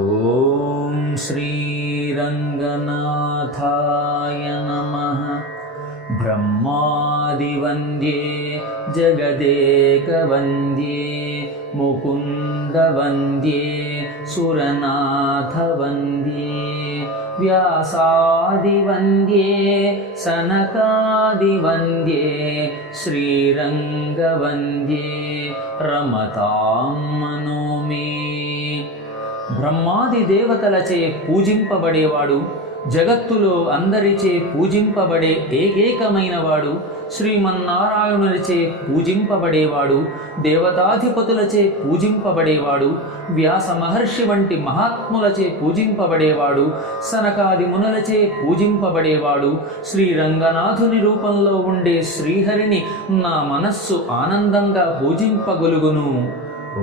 ఓం శ్రీరంగనాథాయ నమః. బ్రహ్మాదివంద్యే జగదేకవంద్యే ముకుందవంద్యే సురనాథవంద్యే వ్యాసాదివంద్యే సనకాదివంద్యే శ్రీరంగవంద్యే రమతాం మనోమే. బ్రహ్మాది దేవతలచే పూజింపబడేవాడు, జగత్తులో అందరిచే పూజింపబడే ఏకైకమైనవాడు, శ్రీమన్నారాయణునిచే పూజింపబడేవాడు, దేవతాధిపతులచే పూజింపబడేవాడు, వ్యాస మహర్షి వంటి మహాత్ములచే పూజింపబడేవాడు, సనకాది మునులచే పూజింపబడేవాడు, శ్రీరంగనాథుని రూపంలో ఉండే శ్రీహరిని నా మనస్సు ఆనందంగా పూజింపగలుగును. ఓ